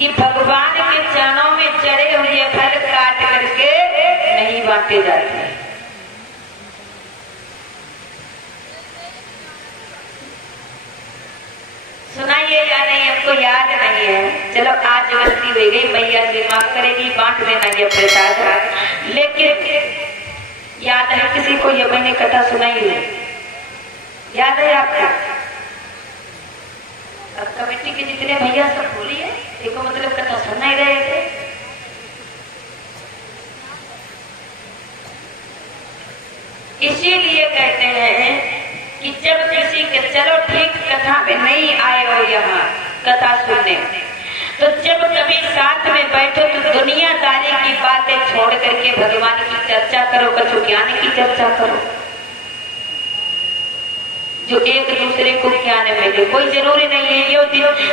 कि भगवान के चरणों में चढ़े हुए फल काट करके नहीं बांटे जाते। सुनाइए या नहीं, हमको याद नहीं है। चलो आज गलती हो गई, मैया जी माफ करेगी, बांट देना ये प्रसाद। लेकिन याद है किसी को ये मैंने कथा सुनाई है? याद है आपको? अब कमेटी के जितने भैया सब बोलिए, देखो मतलब कथा सुन ही रहे थे। इसीलिए कहते हैं कि जब किसी के, चलो ठीक कथा में नहीं आए हो यहाँ कथा सुनने, तो जब कभी साथ में बैठो तो दुनियादारी की बातें छोड़ करके भगवान की चर्चा करो, कछु ज्ञान की चर्चा करो, जो एक दूसरे को ज्ञान मिले। कोई जरूरी नहीं है ये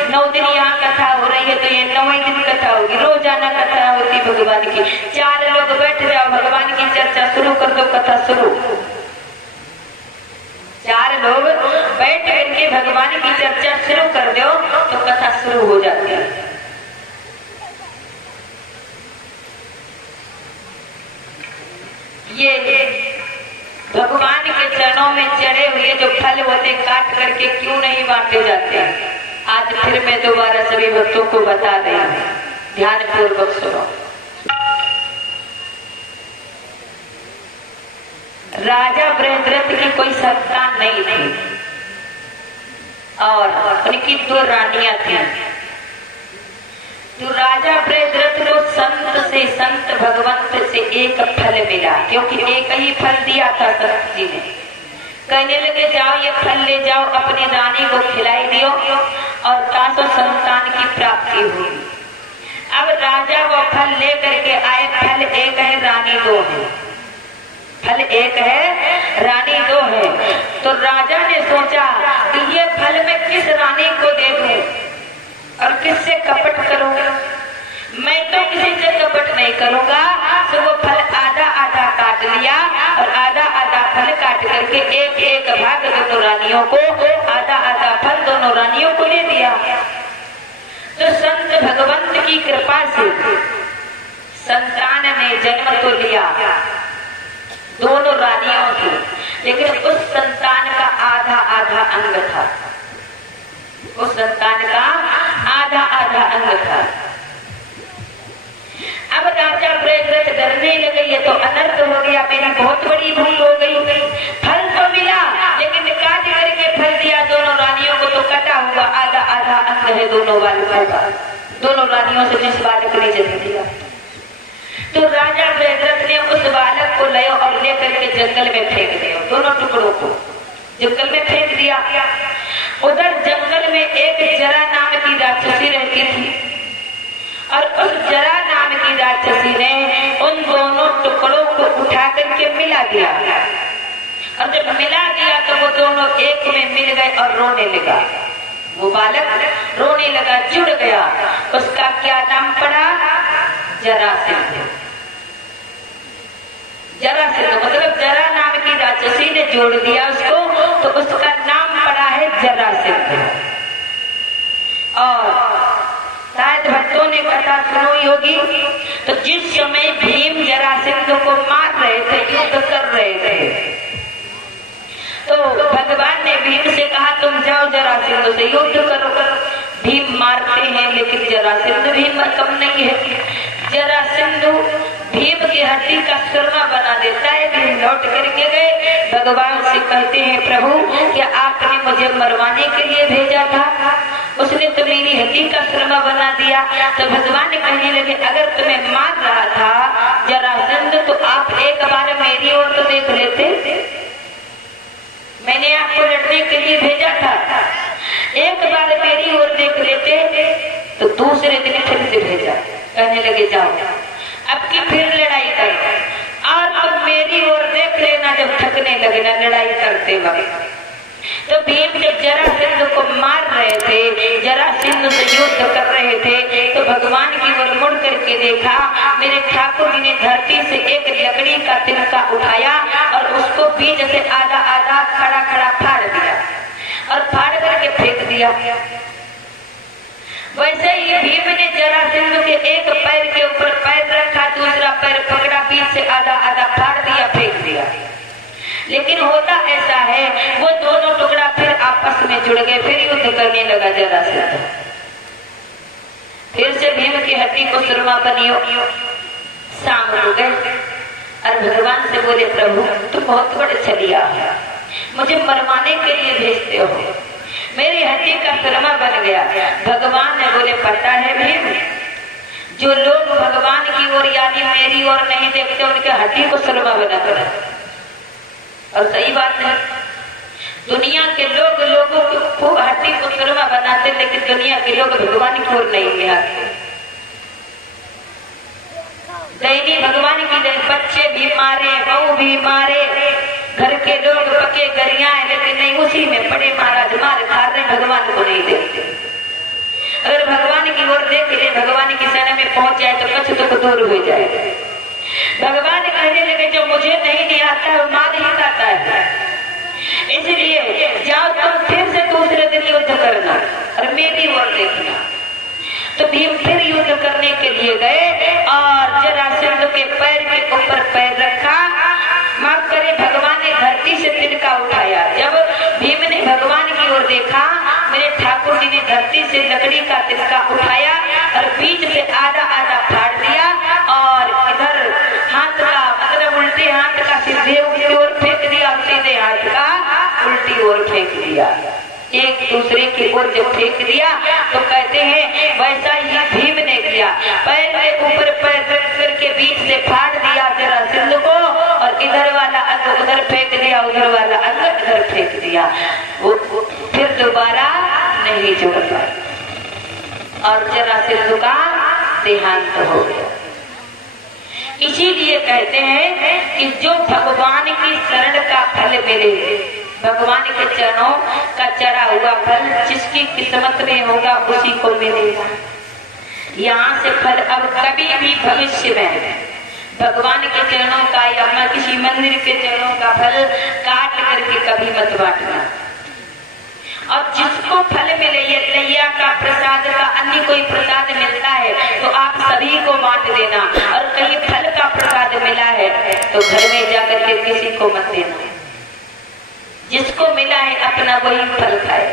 9 दिन यहाँ कथा हो रही है तो ये 9वें दिन कथा होगी, रोजाना कथा होती भगवान की। 4 लोग बैठ जाओ, भगवान की चर्चा शुरू कर दो, कथा शुरू। 4 लोग बैठ करके भगवान की चर्चा शुरू कर दो तो कथा शुरू हो जाती है। ये भगवान के चरणों में चढ़े हुए जो फल होते काट करके क्यों नहीं बांटे जाते? आज फिर मैं दोबारा सभी भक्तों को बता रही हूँ, ध्यान पूर्वक सुनो। राजा बृहद्रथ की कोई संतान नहीं थी और उनकी 2 रानियां थी। तो राजा बृहद्रथ को संत भगवंत से एक फल मिला, क्योंकि एक ही फल दिया था संत जी ने। कहने लगे जाओ ये फल ले जाओ, अपनी रानी को खिलाई दियो और तासो संतान की प्राप्ति हुई। अब राजा वो फल ले करके आए, फल एक है, रानी 2 है। फल एक है, रानी 2 है। तो राजा ने सोचा कि ये फल मैं किस रानी को दे दूं और किससे कपट करूंगा? मैं तो किसी से कपट नहीं करूंगा। तो वो फल आधा आधा काट लिया और आधा आधा फल काट करके एक एक भाग दोनों रानियों को, आधा आधा फल दोनों रानियों को दे दिया। तो संत भगवंत की कृपा से संतान ने जन्म तो लिया दोनों रानियों से, लेकिन उस संतान का आधा आधा अंग था। उस संतान का आधा आधा अंग था। अब राजा बृहद्रथ डरने लगे, ये तो अनर्थ हो गया, मेरी बहुत बड़ी भूल हो गई। फल तो मिला लेकिन काट करके फल दिया दोनों रानियों को, तो कटा हुआ आधा आधा अंग है दोनों बालकों का। दोनों रानियों से जिस बालक ने जन्म दिया, तो राजा बृहद्रथ ने उस बालक को लिया और लेकर के जंगल में फेंक दिया। दोनों टुकड़ों को जंगल में फेंक दिया। उधर जंगल में एक जरा नाम की राक्षसी रहती थी और उस जरा नाम की राक्षसी ने उन दोनों टुकड़ों को उठा करके मिला दिया। और जब मिला दिया तो वो दोनों एक में मिल गए और रोने लगा। वो बालक रोने लगा, जुड़ गया। उसका क्या नाम पड़ा? जरासंध। जरासंध मतलब जरा नाम की राक्षसी ने जोड़ दिया उसको, तो उसका नाम पड़ा है जरासंध। और शायद भक्तों ने कथा सुनी होगी, तो जिस समय भीम जरासंध को मार रहे थे, युद्ध कर रहे थे, तो भगवान ने भीम से कहा तुम जाओ जरासंध से युद्ध करो। भीम मारते हैं लेकिन जरासंध भी कम नहीं है। जरासंध भीम की हड्डी का सुरमा बना देता है। भीम लौट करके गए, भगवान से कहते हैं प्रभु क्या आपने मुझे मरवाने के लिए भेजा था? उसने तो मेरी हड्डी का सुरमा बना दिया। तो भगवान ने कहने लगे अगर तुम्हें मार रहा था जरासंध तो आप एक बार मेरी ओर तो देख लेते। मैंने आपको लड़ने के लिए भेजा था, एक बार मेरी ओर देख लेते। तो दूसरे दिन फिर से भेजा, कहने लगे जाओ अब की फिर लड़ाई करो और अब मेरी ओर देख लेना जब थकने लगना लड़ाई करते वक्त। तो भीम जब जरासंध को मार रहे थे, जरासंध से युद्ध कर रहे थे, तो भगवान की ओर मुड़ करके देखा, मेरे ठाकुर ने धरती से एक लकड़ी का तिनका उठाया और उसको बीच से आधा आधा खड़ा खड़ा फाड़ दिया और फाड़ करके फेंक दिया। वैसे ही भीम ने जरासंध के एक पैर के ऊपर पैर रखा, दूसरा पैर पकड़ा, बीच से आधा आधा फाड़ दिया, फेंक दिया। लेकिन होता ऐसा है, वो दोनों टुकड़ा फिर आपस में जुड़ गए, फिर युद्ध करने लगा जरासंध। फिर से भीम की हड्डी को सुरमा बनी, शाम हो गए और भगवान से बोले, प्रभु तुम बहुत बड़े छलिया, मुझे मरवाने के लिए भेजते हो, मेरी हड्डी का सुरमा बन गया। भगवान ने बोले, पता है भीम, जो लोग भगवान की ओर यानी मेरी ओर नहीं देखते, उनके हड्डी को सुरमा बना कर। और सही बात है, दुनिया के लोग लोगों की खूब हड्डी को सुरमा बनाते, लेकिन दुनिया के लोग भगवान की ओर नहीं निहारते। दैनी भगवान की दैन, बच्चे भी मारे, बहू भी मारे, घर के लोग पके गरियाए, लेकिन नहीं, उसी में पड़े महाराज मार खा रहे, भगवान को नहीं देखते। अगर भगवान की ओर देख ले, भगवान की सेना में पहुंच जाए तो कछ दुख दूर हो जाए। भगवान कहने लगे, जो मुझे नहीं आता है वो मार ही खाता है, इसलिए जाओ तुम फिर से दूसरे दिन युद्ध करना और मेरी ओर देखना। तो भीम फिर युद्ध करने के लिए गए और जरासंध के पैर के ऊपर पैर रखा, माफ करे, भगवान ने धरती से तिनका उठाया। जब भीम ने भगवान की ओर देखा, मेरे ठाकुर जी ने धरती से लकड़ी का तिनका उठाया और बीच से आधा आधा फाड़ दिया और इधर हाथ का मतलब उल्टे हाथ का सीधे की ओर फेंक दिया और सीधे हाथ का उल्टी ओर फेंक दिया। एक दूसरे की ओर जब फेंक दिया तो कहते हैं वैसा ही भीम ने किया, पैर के ऊपर पैर करके बीच से फाड़ दिया जरासंध को और इधर वाला अंग उधर फेंक दिया, उधर वाला अंग इधर फेंक दिया। वो फिर दोबारा नहीं जुड़ पाया और जरासंध का देहांत हो गया। इसीलिए कहते हैं कि जो भगवान की शरण का फल मिले, भगवान के चरणों का चढ़ा हुआ फल जिसकी किस्मत में होगा उसी को मिलेगा। यहाँ से फल अब कभी भी भविष्य में भगवान के चरणों का या किसी मंदिर के चरणों का फल काट करके कभी मत बांटना। और जिसको फल मिले, ये नैया का प्रसाद का अन्य कोई प्रसाद मिलता है तो आप सभी को बांट देना, और कहीं फल का प्रसाद मिला है तो घर में जाकर के किसी को मत देना। जिसको मिला है अपना वही फल खाए।